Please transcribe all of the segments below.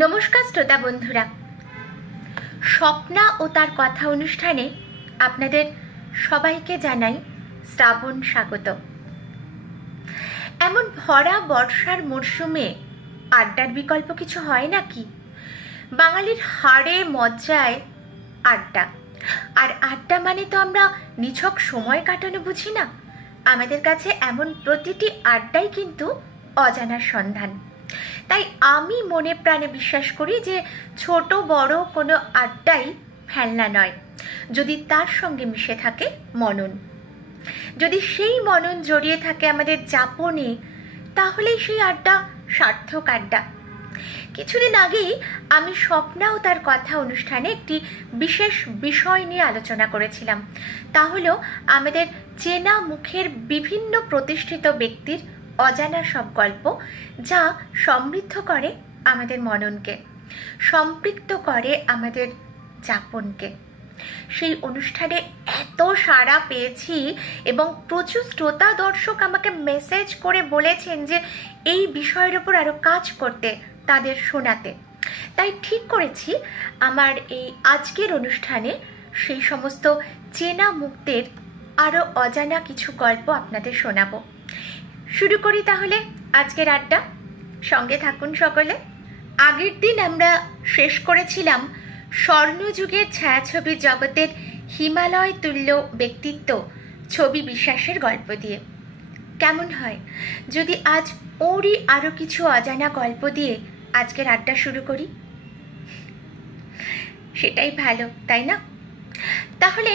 নমস্কার শ্রোতা বন্ধুরা, স্বপ্না ও তার কথা অনুষ্ঠানে আপনাদের সবাইকে জানাই শ্রাবণ স্বাগত। এমন ভরা বর্ষার মরশুমে আড্ডার বিকল্প কিছু হয় নাকি? বাঙালির হাড়ে মজ্জায় আড্ডা, আর আড্ডা মানে তো আমরা নিছক সময় কাটানো বুঝি না। আমাদের কাছে এমন প্রতিটি আড্ডাই কিন্তু অজানার সন্ধান। তাই আমি মনে প্রাণে বিশ্বাস করি যে ছোট বড় কোনো আড্ডাই ফেলনা নয়, যদি তার সঙ্গে মিশে থাকে মনন। যদি সেই মনন জড়িয়ে থাকে আমাদের যাপনে, তাহলেই সেই আড্ডা সার্থক আড্ডা। কিছুদিন আগেই আমি স্বপ্না ও তার কথা অনুষ্ঠানে একটি বিশেষ বিষয় নিয়ে আলোচনা করেছিলাম। তা হলো আমাদের চেনা মুখের বিভিন্ন প্রতিষ্ঠিত ব্যক্তির অজানা সব গল্প, যা সমৃদ্ধ করে আমাদের মননকে, সম্পৃক্ত করে আমাদের যাপনকে। সেই অনুষ্ঠানে এত সাড়া পেয়েছি এবং প্রচুর শ্রোতা দর্শক আমাকে মেসেজ করে বলেছেন যে এই বিষয়ের উপর আরো কাজ করতে, তাদের শোনাতে। তাই ঠিক করেছি আমার এই আজকের অনুষ্ঠানে সেই সমস্ত চেনা মুখদের আরো অজানা কিছু গল্প আপনাদের শোনাবো। শুরু করি তাহলে আজকের আড্ডা, সঙ্গে থাকুন সকলে। আগের দিন আমরা শেষ করেছিলাম স্বর্ণযুগের ছায়াছবির জগতের হিমালয় তুল্য ব্যক্তিত্ব ছবি বিশ্বাসের গল্প দিয়ে। কেমন হয় যদি আজ ওরই আরো কিছু অজানা গল্প দিয়ে আজকের আড্ডা শুরু করি? সেটাই ভালো, তাই না? তাহলে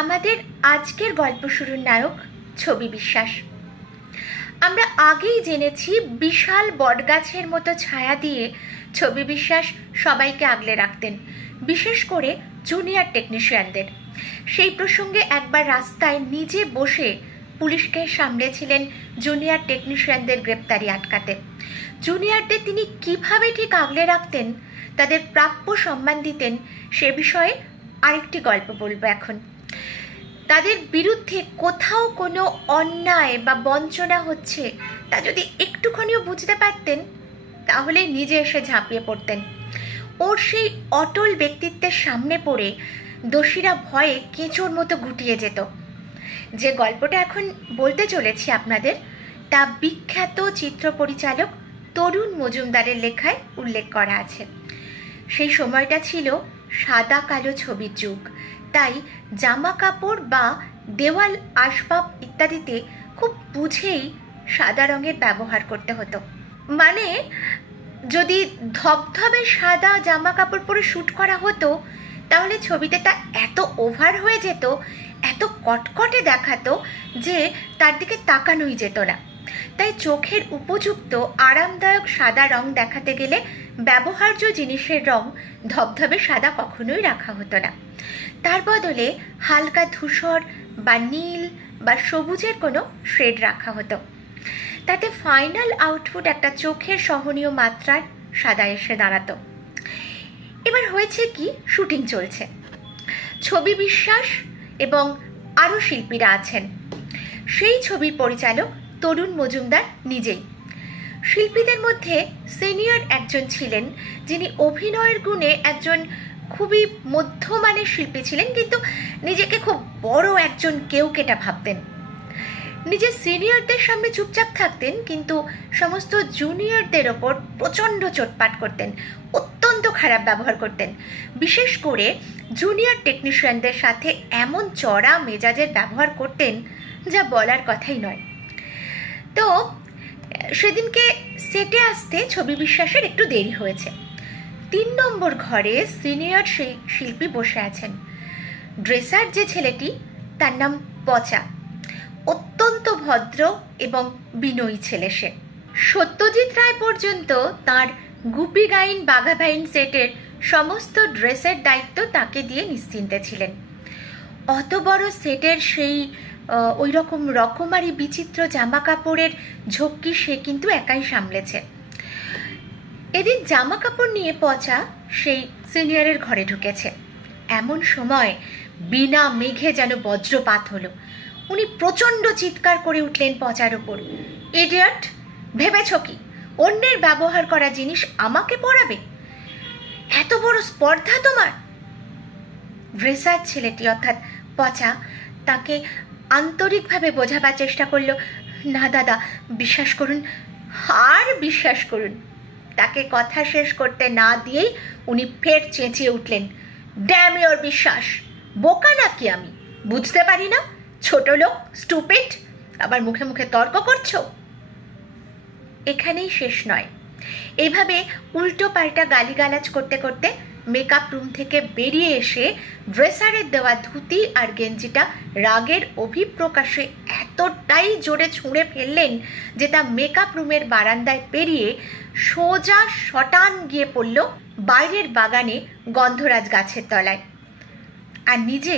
আমাদের আজকের গল্প শুরুর নায়ক ছবি বিশ্বাস। আমরা আগেই জেনেছি বিশাল বটগাছের মতো ছায়া দিয়ে ছবি বিশ্বাস সবাইকে আগলে রাখতেন, বিশেষ করে জুনিয়র টেকনিশিয়ানদের। সেই প্রসঙ্গে একবার রাস্তায় নিজে বসে পুলিশকে সামলেছিলেন জুনিয়র টেকনিশিয়ানদের গ্রেপ্তারি আটকাতে। জুনিয়রদের তিনি কিভাবে ঠিক আগলে রাখতেন, তাদের প্রাপ্য সম্মান দিতেন, সে বিষয়ে আরেকটি গল্প বলবো এখন। তাদের বিরুদ্ধে কোথাও কোনো অন্যায় বা বঞ্চনা হচ্ছে তা যদি একটুখানিও বুঝতে পারতেন, তাহলে নিজে এসে ঝাঁপিয়ে পড়তেন। ওর সেই অটল ব্যক্তিত্বের সামনে পড়ে দোষীরা ভয়ে কেঁচোর মতো গুটিয়ে যেত। যে গল্পটা এখন বলতে চলেছি আপনাদের, তা বিখ্যাত চিত্র পরিচালক তরুণ মজুমদারের লেখায় উল্লেখ করা আছে। সেই সময়টা ছিল সাদা কালো ছবির যুগ, তাই জামা কাপড় বা দেওয়াল আসবাব ইত্যাদিতে খুব বুঝেই সাদা রঙের ব্যবহার করতে হতো। মানে যদি ধবধবে সাদা জামা কাপড় পরে শ্যুট করা হতো, তাহলে ছবিতে তা এত ওভার হয়ে যেত, এত কটকটে দেখাতো যে তার দিকে তাকানোই যেত না। তাই চোখের উপযুক্ত আরামদায়ক সাদা রং দেখাতে গেলে ব্যবহার্য জিনিসের রং ধবধবে সাদা কখনোই রাখা হতো না। তার বদলে হালকা ধূসর বা নীল বা সবুজের কোনো শেড রাখা হতো। তাতে ফাইনাল আউটপুট একটা চোখের সহনীয় মাত্রার সাদা এসে দাঁড়াতো। এবার হয়েছে কি, শুটিং চলছে। ছবি বিশ্বাস এবং আরও শিল্পীরা আছেন। সেই ছবির পরিচালক তরুণ মজুমদার নিজেই। শিল্পীদের মধ্যে সিনিয়র একজন ছিলেন, যিনি অভিনয়ের গুণে একজন খুবই মধ্যমানের শিল্পী ছিলেন, কিন্তু নিজেকে খুব বড় একজন কেউকেটা ভাবতেন। নিজের সিনিয়রদের সামনে চুপচাপ থাকতেন, কিন্তু সমস্ত জুনিয়রদের ওপর প্রচণ্ড চোটপাট করতেন, অত্যন্ত খারাপ ব্যবহার করতেন। বিশেষ করে জুনিয়র টেকনিশিয়ানদের সাথে এমন চড়া মেজাজের ব্যবহার করতেন যা বলার কথাই নয়। তো সেদিনকে সেটে আসতে ছবি বিশ্বাসের একটু দেরি হয়েছে। 3 নম্বর ঘরে সিনিয়র সেই শিল্পী বসে আছেন। ড্রেসার যে ছেলেটি, তার নাম পচা। অত্যন্ত ভদ্র এবং বিনয়ী ছেলে সে। সত্যজিৎ রায় পর্যন্ত তার গুপি গাইন বাঘাবাইন সেটের সমস্ত ড্রেসের দায়িত্ব তাকে দিয়ে নিশ্চিন্তে ছিলেন। অত বড় সেটের সেই ওই রকম রকমারি বিচিত্র জামা কাপড়ের ঝক্কি সে কিন্তু একাই সামলেছে। এদিন জামা কাপড় নিয়ে পচা সেই সিনিয়রের ঘরে ঢুকেছে। এমন সময় বিনা মেঘে যেন বজ্রপাত হলো। উনি প্রচণ্ড চিৎকার করে উঠলেন পচার ওপর, ইডিয়ট, ভেবেছ কি অন্যের ব্যবহার করা জিনিস আমাকে পরাবে? এত বড় স্পর্ধা তোমার? ড্রেসার ছেলেটি অর্থাৎ পচা তাকে আন্তরিকভাবে বোঝাবার চেষ্টা করলো। না দাদা, বিশ্বাস করুন, আর বিশ্বাস করুন। তাকে কথা শেষ করতে না দিয়েই উনি ফের চেঁচিয়ে উঠলেন, ড্যাম ইওর বিশ্বাস! বোকা নাকি আমি? বুঝতে পারি না? ছোট লোক, স্টুপিড, আবার মুখে মুখে তর্ক করছো। এখানেই শেষ নয়। এইভাবে উল্টো পাল্টা গালিগালাজ করতে করতে মেকআপ রুম থেকে বেরিয়ে এসে ড্রেসারের দেওয়া ধুতি আর গেঞ্জিটা রাগের অভিপ্রকাশে এতটাই জোরে ছুঁড়ে ফেললেন যে তা মেকআপ রুমের বারান্দায় পেরিয়ে সোজা শটান গিয়ে পড়ল বাইরের বাগানে গন্ধরাজ গাছের তলায়, আর নিজে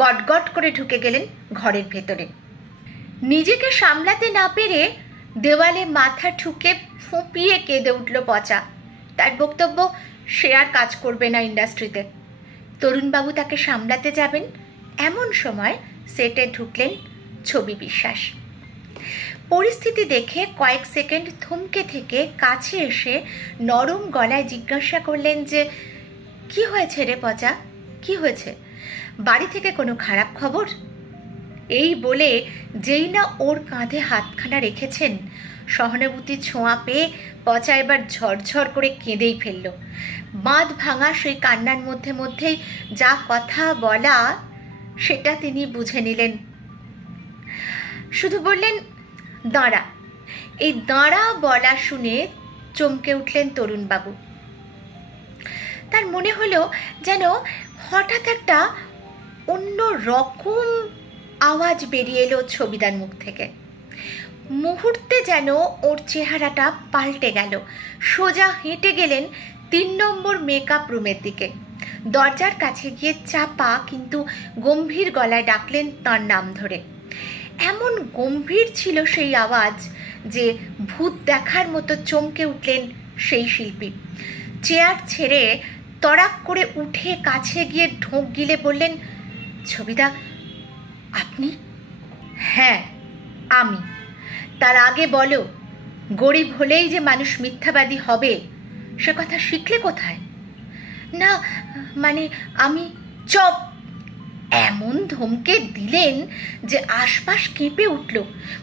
গটগট করে ঢুকে গেলেন ঘরের ভেতরে। নিজেকে সামলাতে না পেরে দেওয়ালে মাথা ঠুকে ফুঁপিয়ে কেঁদে উঠল পচা। তার বক্তব্য, সে আর কাজ করবে না ইন্ডাস্ট্রিতে। তরুণবাবু তাকে সামলাতে যাবেন, এমন সময় সেটে ঢুকলেন ছবি বিশ্বাস। পরিস্থিতি দেখে কয়েক সেকেন্ড থমকে থেকে কাছে এসে নরম গলায় জিজ্ঞাসা করলেন যে, কি হয়েছে রে পচা, কি হয়েছে? বাড়ি থেকে কোনো খারাপ খবর? এই বলে যেই না ওর কাঁধে হাতখানা রেখেছেন, সহানুভূতির ছোঁয়া পেয়ে পচা এবার ঝরঝর করে কেঁদেই ফেলল। বাঁধ ভাঙা সেই কান্নার মধ্যে মধ্যেই যা কথা বলা সেটা তিনি বুঝে নিলেন। শুধু বললেন, দাঁড়া। এই দাঁড়া বলা শুনে চমকে উঠলেন তরুণবাবু। তার মনে হলো যেন হঠাৎ একটা অন্য রকম আওয়াজ বেরিয়ে এলো ছবিদার মুখ থেকে। মুহূর্তে যেন ওর চেহারাটা পাল্টে গেল। সোজা হেঁটে গেলেন 3 নম্বর মেকআপ রুমের দিকে। দরজার কাছে গিয়ে চাপা কিন্তু গম্ভীর গলায় ডাকলেন তার নাম ধরে। এমন গম্ভীর ছিল সেই আওয়াজ যে ভূত দেখার মতো চমকে উঠলেন সেই শিল্পী। চেয়ার ছেড়ে তড়াক করে উঠে কাছে গিয়ে ঢোক গিলে বললেন, ছবিদা, আপনি? হ্যাঁ, আমি। তার আগে বলো, গরিব হলেই যে মানুষ মিথ্যাবাদী হবে সে কথা শিখলে কোথায়? না মানে আমি। চপ! এমন ধমকে দিলেন যে আশপাশ কেঁপে উঠল।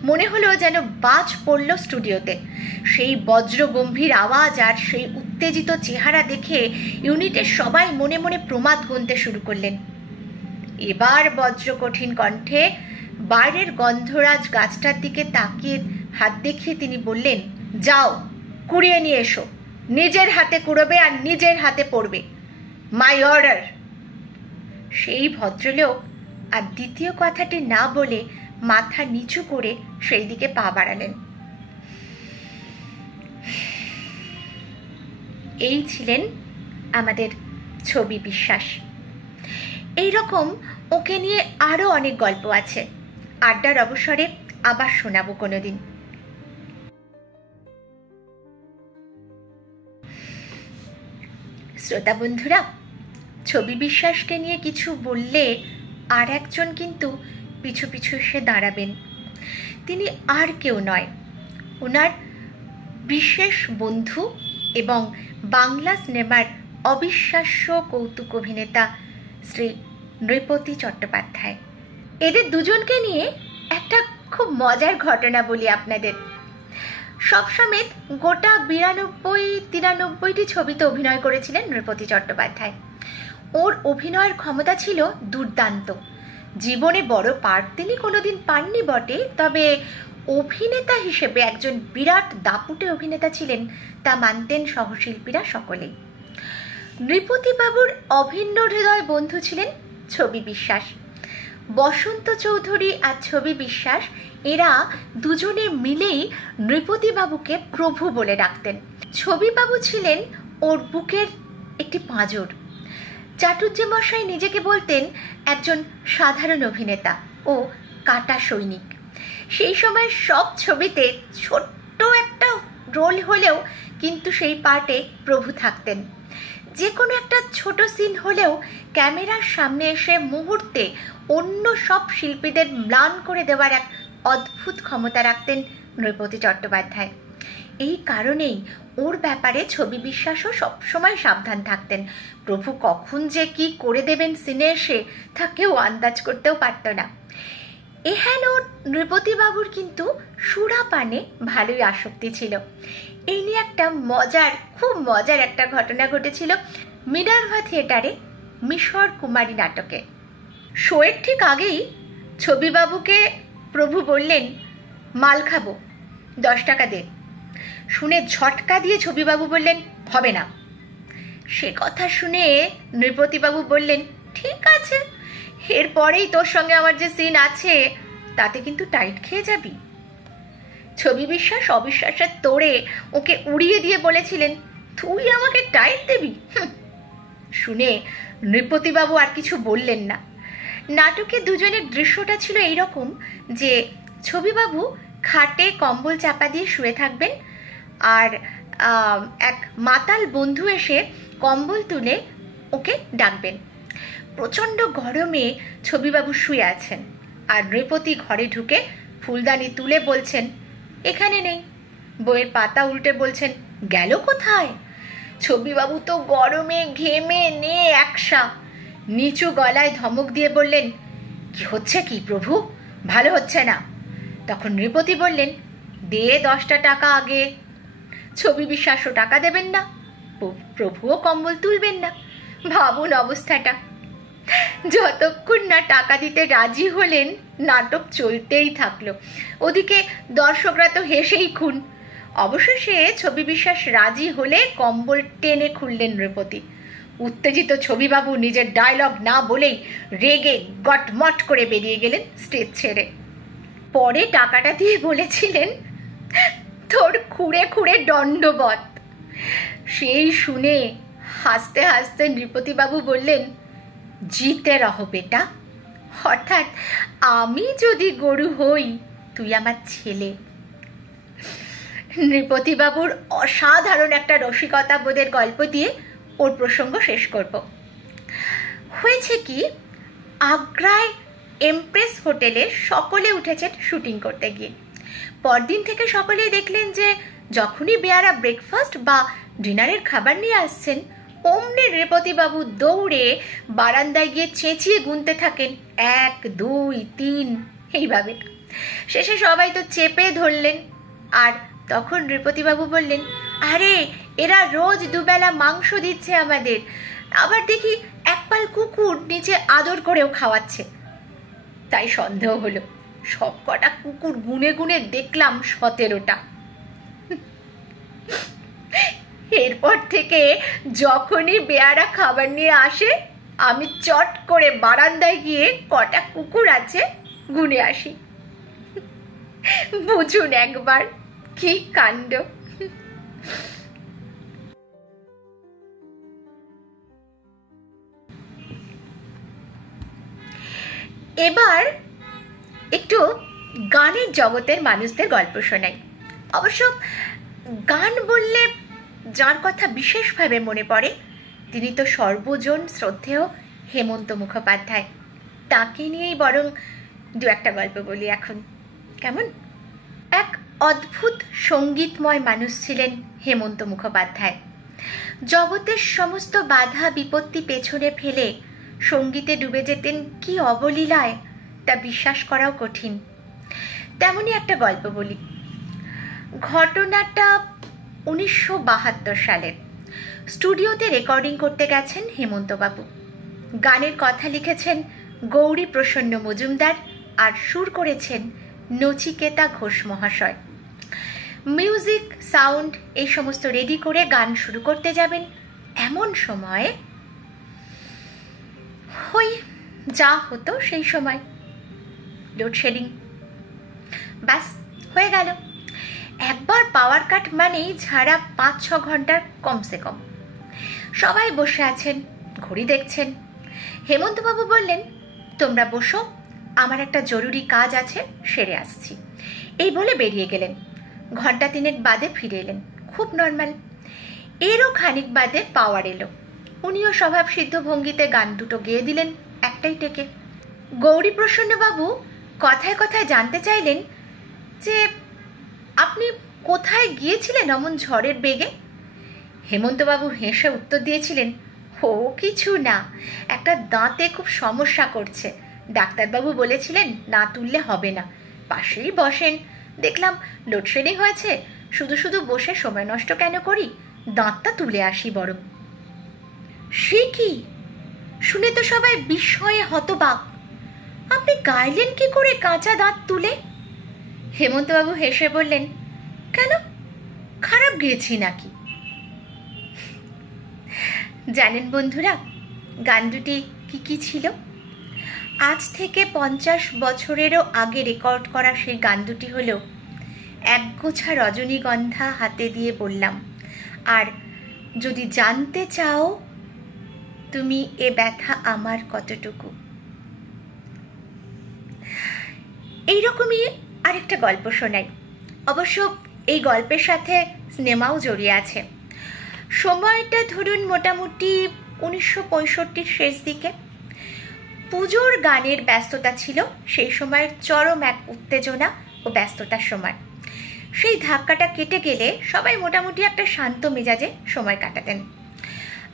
মনে হলো যেন বাজ পড়ল স্টুডিওতে। সেই বজ্র গম্ভীর আওয়াজ আর সেই উত্তেজিত চেহারা দেখে ইউনিটের সবাই মনে মনে প্রমাদ গুনতে শুরু করলেন। এবার বজ্র কঠিন কণ্ঠে বাইরের গন্ধরাজ গাছটার দিকে তাকিয়ে হাত দেখিয়ে তিনি বললেন, যাও, কুড়িয়ে নিয়ে এসো। নিজের হাতে কুড়োবে আর নিজের হাতে পড়বে। My order. সেই ভদ্রলোক আর দ্বিতীয় কথাটি না বলে মাথা নিচু করে সেই দিকে পা বাড়ালেন। এই ছিলেন আমাদের ছবি বিশ্বাস। এই রকম ওকে নিয়ে আরো অনেক গল্প আছে। আড্ডার অবসরে আবার শোনাবো কোনোদিন। শ্রোতা বন্ধুরা, ছবি বিশ্বাসকে নিয়ে কিছু বললে আর একজন কিন্তু পিছু পিছু এসে দাঁড়াবেন। তিনি আর কেউ নয়, ওনার বিশেষ বন্ধু এবং বাংলা সিনেমার অবিশ্বাস্য কৌতুক অভিনেতা শ্রী নৃপতি চট্টোপাধ্যায়। এদের দুজনকে নিয়ে একটা খুব মজার ঘটনা বলি আপনাদের। সবসমেত গোটা 92-93টি ছবিতে অভিনয় করেছিলেন নৃপতি চট্টোপাধ্যায়। ওর অভিনয়ের ক্ষমতা ছিল দুর্দান্ত। জীবনে বড় পার্ট তিনি কোনোদিন পাননি বটে, তবে অভিনেতা হিসেবে একজন বিরাট দাপুটে অভিনেতা ছিলেন তা মানতেন সহশিল্পীরা সকলেই। নৃপতিবাবুর অভিন্ন হৃদয় বন্ধু ছিলেন ছবি বিশ্বাস। বসন্ত চৌধুরী আর ছবি বিশ্বাস এরা দুজনে মিলেই নৃপতিবাবুকে প্রভু বলে ডাকতেন। ছবিবাবু ছিলেন ওর বুকের একটি পাঁজর। চাটুর্যে মশাই নিজেকে বলতেন একজন সাধারণ অভিনেতা ও কাটা সৈনিক। সেই সময় সব ছবিতে ছোট্ট একটা রোল হলেও কিন্তু সেই পার্টে প্রভু থাকতেন। যে কোনো একটা ছোট সিন হলেও ক্যামেরার সামনে এসে মুহূর্তে অন্য সব শিল্পীদের ম্লান করে দেওয়ার এক অদ্ভুত ক্ষমতা রাখতেন নৃপতি চট্টোপাধ্যায়। এই কারণেই ওর ব্যাপারে ছবি বিশ্বাসও সবসময় সাবধান থাকতেন। প্রভু কখন যে কি করে দেবেন সিনে এসে তা কেউ আন্দাজ করতেও পারত না। এহেন ওর নৃপতিবাবুর কিন্তু সুরাপানে ভালোই আসক্তি ছিল। এই নিয়ে একটা খুব মজার একটা ঘটনা ঘটেছিল মিনার্ভা থিয়েটারে মিশর কুমারী নাটকে। শোয়ের ঠিক আগেই ছবিবাবুকে প্রভু বললেন, মাল খাবো, 10 টাকা দে। শুনে ঝটকা দিয়ে ছবিবাবু বললেন, হবে না। সে কথা শুনে নৃপতিবাবু বললেন, ঠিক আছে, এরপরেই তোর সঙ্গে আমার যে সিন আছে তাতে কিন্তু টাইট খেয়ে যাবি। ছবি বিশ্বাস অবিশ্বাসের তোড়ে ওকে উড়িয়ে দিয়ে বলেছিলেন, তুই আমাকে টাইট দেবি? শুনে নৃপতিবাবু আর কিছু বললেন না। নাটকে দুজনের দৃশ্যটা ছিল এইরকম যে ছবিবাবু খাটে কম্বল চাপা দিয়ে শুয়ে থাকবেন, আর এক মাতাল বন্ধু এসে কম্বল তুলে ওকে ডাকবেন। প্রচণ্ড গরমে ছবিবাবু শুয়ে আছেন, আর নৃপতি ঘরে ঢুকে ফুলদানি তুলে বলছেন, এখানে নেই। বইয়ের পাতা উল্টে বলছেন, গেল কোথায়? ছবিবাবু তো গরমে ঘেমে নিয়ে একসা নিচু গলায় ধমক দিয়ে বললেন, কি হচ্ছে কি প্রভু, ভালো হচ্ছে না। তখন নৃপতি বললেন, দে 10 টাকা আগে। ছবি বিশ্বাসও টাকা দেবেন না, প্রভুও কম্বল তুলবেন না। ভাবুন অবস্থাটা। যতক্ষণ না টাকা দিতে রাজি হলেন নাটক চলতেই থাকলো। ওদিকে দর্শকরা তো হেসেই খুন। অবশেষে ছবি বিশ্বাস রাজি হলে কম্বল টেনে খুললেন নৃপতি। উত্তেজিত ছবিবাবু নিজের ডায়লগ না বলেই রেগে গটমট করে বেরিয়ে গেলেন স্টেজ ছেড়ে। পরে টাকাটা দিয়ে বলেছিলেন, তোর খুঁড়ে খুঁড়ে দণ্ডবত। সেই শুনে হাসতে হাসতে নৃপতিবাবু বললেন, জিতে রহ বেটা, অর্থাৎ আমি যদি গরু হই তুই আমার ছেলে। নৃপতিবাবুর অসাধারণ একটা রসিকতা বোধের গল্প দিয়ে ওর প্রসঙ্গ শেষ করব। হয়েছে কি, আগ্রায় এমপ্রেস হোটেলে সকলে উঠেছেন শুটিং করতে গিয়ে। পরদিন থেকে সকলেই দেখলেন যে যখনই বেয়ারা ব্রেকফাস্ট বা ডিনারের খাবার নিয়ে আসছেন, অমনি নৃপতিবাবু দৌড়ে বারান্দায় গিয়ে চেঁচিয়ে গুনতে থাকেন, 1 2 3 এইভাবে। শেষে সবাই তো চেপে ধরলেন। আর তখন নৃপতিবাবু বললেন, আরে এরা রোজ দুবেলা মাংস দিচ্ছে আমাদের, আবার দেখি এক পাল কুকুর নিচে আদর করেও খাওয়াচ্ছে। তাই সন্দেহ হলো। সব কটা কুকুর গুনে গুনে দেখলাম 17টা। এরপর থেকে যখনই বেয়ারা খাবার নিয়ে আসে আমি চট করে বারান্দায় গিয়ে কটা কুকুর আছে গুনে আসি। বুঝুন একবার কি কাণ্ড। এবার একটু গানের জগতের মানুষদের গল্প শোনাই। অবশ্য গান বললে যার কথা বিশেষভাবে মনে পড়ে তিনি তো সর্বজন শ্রদ্ধেয় হেমন্ত মুখোপাধ্যায়। তাকে নিয়েই বরং দু একটা গল্প বলি এখন, কেমন? এক অদ্ভুত সঙ্গীতময় মানুষ ছিলেন হেমন্ত মুখোপাধ্যায়। জগতের সমস্ত বাধা বিপত্তি পেছনে ফেলে সঙ্গীতে ডুবে যেতেন কি অবলীলায়, তা বিশ্বাস করাও কঠিন। তেমনই একটা গল্প বলি। ঘটনাটা 1972 সালের। স্টুডিওতে রেকর্ডিং করতে গেছেন হেমন্তবাবু। গানের কথা লিখেছেন গৌরী প্রসন্ন মজুমদার আর সুর করেছেন নচিকেতা ঘোষ মহাশয়। মিউজিক, সাউন্ড এই সমস্ত রেডি করে গান শুরু করতে যাবেন, এমন সময় ওই যা হতো সেই সময় লোডশেডিং। ব্যাস হয়ে গেল। একবার পাওয়ার কাট মানেই ঝাড়া 5-6 ঘন্টার কমসে কম। সবাই বসে আছেন, ঘড়ি দেখছেন। হেমন্তবাবু বললেন, তোমরা বসো, আমার একটা জরুরি কাজ আছে, সেরে আসছি। এই বলে বেরিয়ে গেলেন। ঘন্টা 3 বাদে ফিরে এলেন, খুব নর্মাল। এরও খানিক বাদে পাওয়ার এলো। উনিও স্বভাব সিদ্ধ ভঙ্গিতে গান দুটো গেয়ে দিলেন একটাই টেকে। গৌরী প্রসন্নবাবু কথায় কথায় জানতে চাইলেন যে আপনি কোথায় গিয়েছিলেন অমন ঝড়ের বেগে? হেমন্তবাবু হেসে উত্তর দিয়েছিলেন, ও কিছু না, একটা দাঁতে খুব সমস্যা করছে, ডাক্তারবাবু বলেছিলেন না তুললে হবে না, পাশেই বসেন, দেখলাম লোডশেডিং হয়েছে, শুধু শুধু বসে সময় নষ্ট কেন করি, দাঁতটা তুলে আসি বরং। সে কি? শুনে তো সবাই বিস্ময়ে হতবাক। আপনি গাইলেন কি করে কাঁচা দাঁত তুলে? হেমন্তবাবু হেসে বললেন, কেন, খারাপ গেয়েছি নাকি? জানেন বন্ধুরা, গান দুটি কি কি ছিল? আজ থেকে 50 বছরেরও আগে রেকর্ড করা সেই গান দুটি হলো একগোছা রজনীগন্ধা হাতে দিয়ে বললাম, আর যদি জানতে চাও তুমি এ ব্যথা আমার কতটুকু। এইরকমই আরেকটা গল্প শোনাই। অবশ্য এই গল্পের সাথে সিনেমাও জড়িয়ে আছে। সময়টা ধরুন মোটামুটি 1965 শেষ দিকে। পুজোর গানের ব্যস্ততা ছিল সেই সময়ের চরম এক উত্তেজনা ও ব্যস্ততার সময়। সেই ধাক্কাটা কেটে গেলে সবাই মোটামুটি একটা শান্ত মেজাজে সময় কাটাতেন।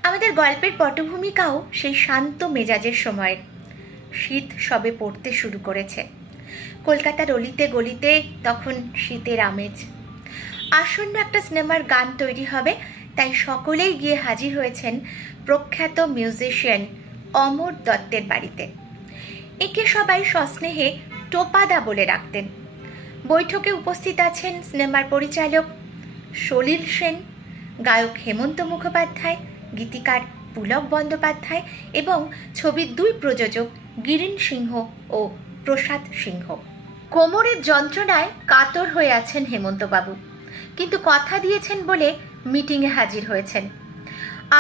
আমাদের গল্পের পটভূমিকাও সেই শান্ত মেজাজের সময়ের। শীত সবে পড়তে শুরু করেছে। কলকাতার অলিতে গলিতে তখন শীতের আমেজ। আসন্ন একটা সিনেমার গান তৈরি হবে, তাই সকলেই গিয়ে হাজির হয়েছেন প্রখ্যাত মিউজিশিয়ান অমর দত্তের বাড়িতে। একে সবাই সস্নেহে টোপাদা বলে রাখতেন। বৈঠকে উপস্থিত আছেন সিনেমার পরিচালক সলিল সেন, গায়ক হেমন্ত মুখোপাধ্যায়, গীতিকার পুলক বন্দ্যোপাধ্যায় এবং ছবির 2 প্রযোজক গিরিন সিংহ ও প্রসাদ সিংহ। কোমরের যন্ত্রণায় কাতর হয়ে আছেন হেমন্তবাবু, কিন্তু কথা দিয়েছেন বলে মিটিংয়ে হাজির হয়েছেন।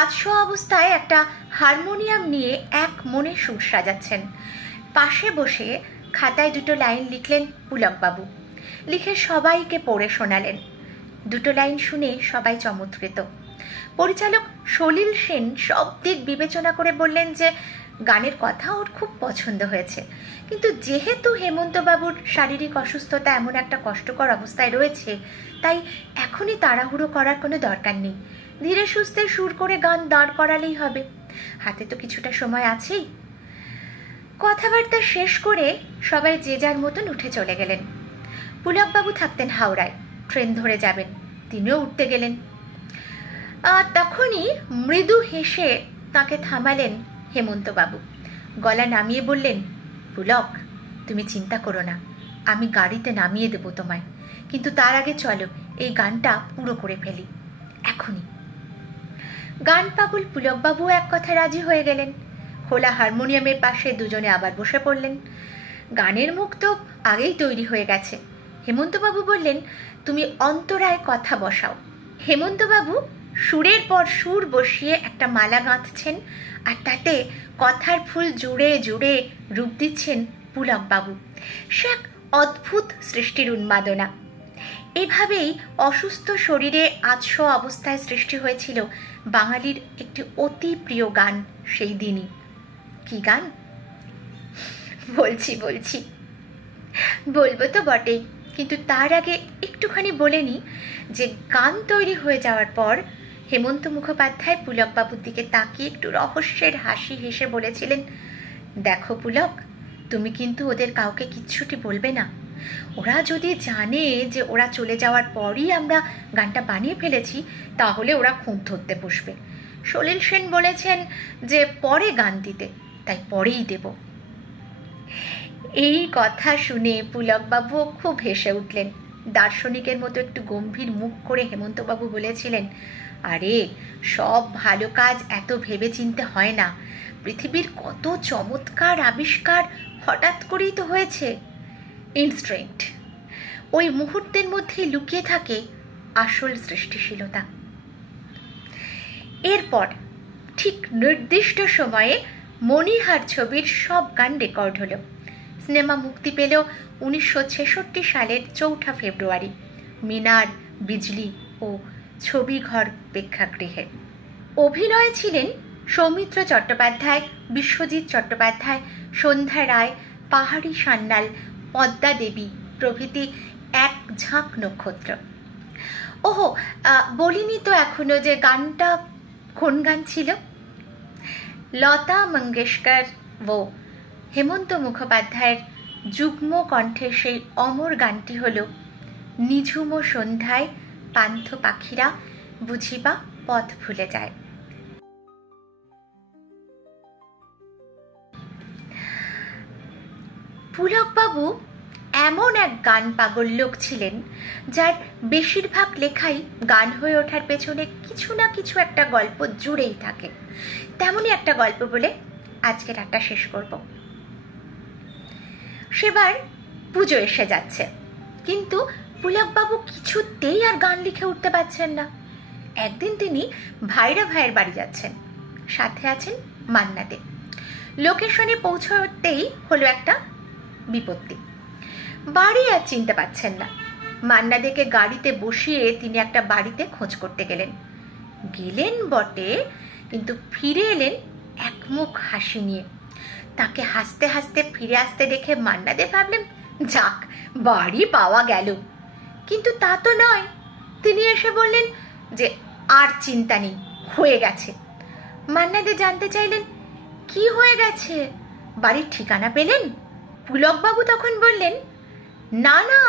আজশো অবস্থায় একটা হারমোনিয়াম নিয়ে এক মনে সুর সাজাচ্ছেন। পাশে বসে খাতায় 2 লাইন লিখলেন পুলকবাবু। লিখে সবাইকে পড়ে শোনালেন। 2 লাইন শুনে সবাই চমৎকৃত। পরিচালক সলিল সেন সব দিক বিবেচনা করে বললেন যে গানের কথা ওর খুব পছন্দ হয়েছে, কিন্তু যেহেতু হেমন্তবাবুর শারীরিক অসুস্থতা এমন একটা কষ্টকর অবস্থায় রয়েছে, তাই এখনই তাড়াহুড়ো করার কোনো দরকার নেই। ধীরে সুস্থে সুর করে গান দাঁড় করালেই হবে, হাতে তো কিছুটা সময় আছেই। কথাবার্তা শেষ করে সবাই যে যার মতন উঠে চলে গেলেন। পুলকবাবু থাকতেন হাওড়ায়, ট্রেন ধরে যাবেন, তিনিও উঠতে গেলেন। তখনই মৃদু হেসে তাকে থামালেন হেমন্তবাবু। গলা নামিয়ে বললেন, পুলক, তুমি চিন্তা করো না, আমি গাড়িতে নামিয়ে দেবো তোমায়, কিন্তু তার আগে চলো এই গানটা পুরো করে ফেলি এখনই। গান পাগল পুলকবাবু এক কথা রাজি হয়ে গেলেন। খোলা হারমোনিয়ামের পাশে দুজনে আবার বসে পড়লেন। গানের মুখ তো আগেই তৈরি হয়ে গেছে। হেমন্তবাবু বললেন, তুমি অন্তরায় কথা বসাও। হেমন্তবাবু সুরের পর সুর বসিয়ে একটা মালা গাঁথছেন, আর তাতে কথার ফুল জুড়ে জুড়ে রূপ দিচ্ছেন পুলকবাবু। সে এক অদ্ভুত সৃষ্টির উন্মাদনা। এভাবেই অসুস্থ শরীরে আজশো অবস্থায় সৃষ্টি হয়েছিল বাঙালির একটি অতি প্রিয় গান সেই দিনই। কি গান? বলছি বলবো তো বটেই, কিন্তু তার আগে একটুখানি বলে নি যে গান তৈরি হয়ে যাওয়ার পর হেমন্ত মুখোপাধ্যায় পুলকবাবুর দিকে তাকিয়ে একটু রহস্যের হাসি হেসে বলেছিলেন, দেখো পুলক, তুমি কিন্তু ওদের কাউকে কিচ্ছুটি বলবে না। ওরা যদি জানে যে ওরা চলে যাওয়ার পরই আমরা গানটা বানিয়ে ফেলেছি, তাহলে ওরা খুঁত ধরতে বসবে। সলিল সেন বলেছেন যে পরে গান দিতে, তাই পরেই দেব। এই কথা শুনে পুলকবাবু খুব হেসে উঠলেন। দার্শনিকের মতো একটু গম্ভীর মুখ করে হেমন্তবাবু বলেছিলেন, আরে সব ভালো কাজ এত ভেবে চিনতে হয় না, পৃথিবীর কত চমৎকার আবিষ্কার হঠাৎ করেই তো হয়েছে। ইনস্ট্যান্ট, ওই মুহূর্তের মধ্যে লুকিয়ে থাকে আসল সৃষ্টিশীলতা। এরপর ঠিক নির্দিষ্ট সময়ে মণিহার ছবির সব গান রেকর্ড হলো। সিনেমা মুক্তি পেল 1966 সালের 4 ফেব্রুয়ারি মিনার, বিজলি ও ছবিঘর প্রেক্ষাগৃহে। অভিনয়ে ছিলেন সৌমিত্র চট্টোপাধ্যায়, বিশ্বজিৎ চট্টোপাধ্যায়, সন্ধ্যা রায়, পাহাড়ি সান্যাল, পদ্মা দেবী প্রভৃতি এক ঝাঁক নক্ষত্র। ওহো, বলিনি তো এখনো যে গানটা কোন গান ছিল। লতা মঙ্গেশকর ও হেমন্ত মুখোপাধ্যায়ের যুগ্ম কণ্ঠের সেই অমর গানটি হল নিঝুম সন্ধ্যায় পান্থ পাখিরা বুঝিবা পথ ভুলে যায়। পুলকবাবু এমন এক গান পাগল লোক ছিলেন যার বেশিরভাগ লেখাই গান হয়ে ওঠার পেছনে কিছু না কিছু একটা গল্প জুড়েই থাকে। তেমনই একটা গল্প বলে আজকের একটা শেষ করব। সেবার পুজো এসে যাচ্ছে, কিন্তু পুলকবাবু কিছুতেই আর গান লিখে উঠতে পারছেন না। একদিন তিনি ভাইরা ভাইয়ের বাড়ি যাচ্ছেন, সাথে আছেন মান্না দে। লোকেশনে পৌঁছতেই হলো একটা বিপত্তি, বাড়ি আর চিনতে পাচ্ছেন না। মান্না দেকে গাড়িতে বসিয়ে তিনি একটা বাড়িতে খোঁজ করতে গেলেন বটে, কিন্তু ফিরে এলেন একমুখ হাসি নিয়ে। তাকে হাসতে হাসতে ফিরে আসতে দেখে মান্না দে ভাবলেন, যাক, বাড়ি পাওয়া গেল। কিন্তু তা তো নয়, তিনি এসে বললেন যে আর চিন্তা নেই, হয়ে গেছে। মান্না দে জানতে চাইলেন, কি হয়ে গেছে, বাড়ির ঠিকানা পেলেন? পুলকবাবু তখন বললেন, না না,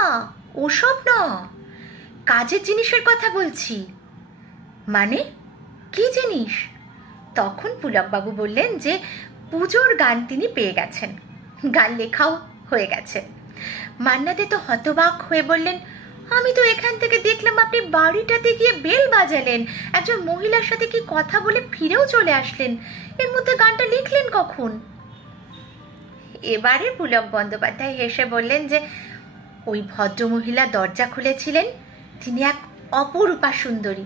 ওসব না, কাজের জিনিসের কথা বলছি। মানে কি জিনিস? তখন পুলকবাবু বললেন যে পুজোর গান তিনি পেয়ে গেছেন, গান লেখাও হয়ে গেছে। মান্না দে তো হতবাক হয়ে বললেন, আমি তো এখান থেকে দেখলাম আপনি বাড়িটাতে গিয়ে বেল বাজালেন, একজন মহিলার সাথে কি কথা বলে ফিরেও চলে আসলেন, এর মধ্যে গানটা লিখলেন কখন? এবারে পুলক বন্দ্যোপাধ্যায় হেসে বললেন যে ওই ভদ্রমহিলা দরজা খুলেছিলেন, তিনি এক অপরূপা সুন্দরী।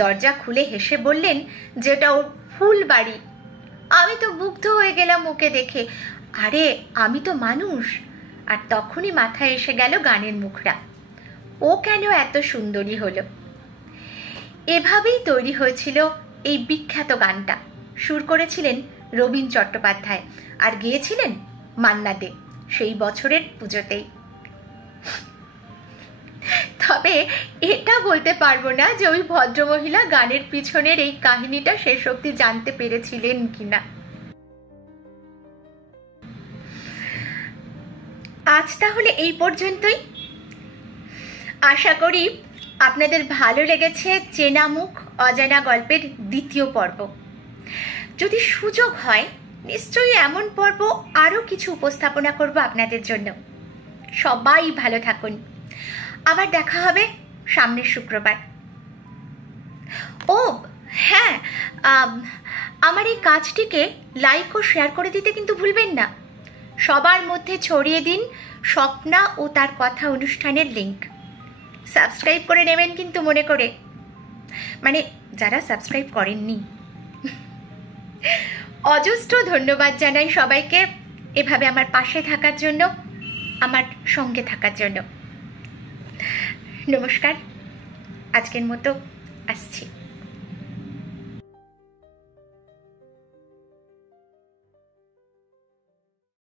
দরজা খুলে হেসে বললেন যে ওটা ওর ফুল বাড়ি। আমি তো মুগ্ধ হয়ে গেলাম ওকে দেখে, আরে আমি তো মানুষ। আর তখনই মাথায় এসে গেল গানের মুখরা, ও কেন এত সুন্দরী হলো। এভাবেই তৈরি হয়েছিল এই বিখ্যাত গানটা। সুর করেছিলেন রবীন চট্টোপাধ্যায় আর গেয়েছিলেন মান্না দে সেই বছরের পুজোতেই। তবে এটা বলতে পারবো না যে ওই ভদ্রমহিলা গানের পিছনের এই কাহিনীটা শেষ অবধি জানতে পেরেছিলেন কিনা। আজ তাহলে এই পর্যন্তই। আশা করি আপনাদের ভালো লেগেছে চেনা মুখ অজানা গল্পের দ্বিতীয় পর্ব। যদি সুযোগ হয় নিশ্চয়ই এমন পর্ব আরও কিছু উপস্থাপনা করব আপনাদের জন্য। সবাই ভালো থাকুন, আবার দেখা হবে সামনের শুক্রবার। ও হ্যাঁ, আমার এই কাজটিকে লাইক ও শেয়ার করে দিতে কিন্তু ভুলবেন না। সবার মধ্যে ছড়িয়ে দিন স্বপ্না ও তার কথা অনুষ্ঠানের লিংক। সাবস্ক্রাইব করে নেবেন কিন্তু মনে করে, মানে যারা সাবস্ক্রাইব করেননি। অজস্র ধন্যবাদ জানাই সবাইকে এভাবে আমার পাশে থাকার জন্য, আমার সঙ্গে থাকার জন্য। নমস্কার, আজকের মতো আসছি।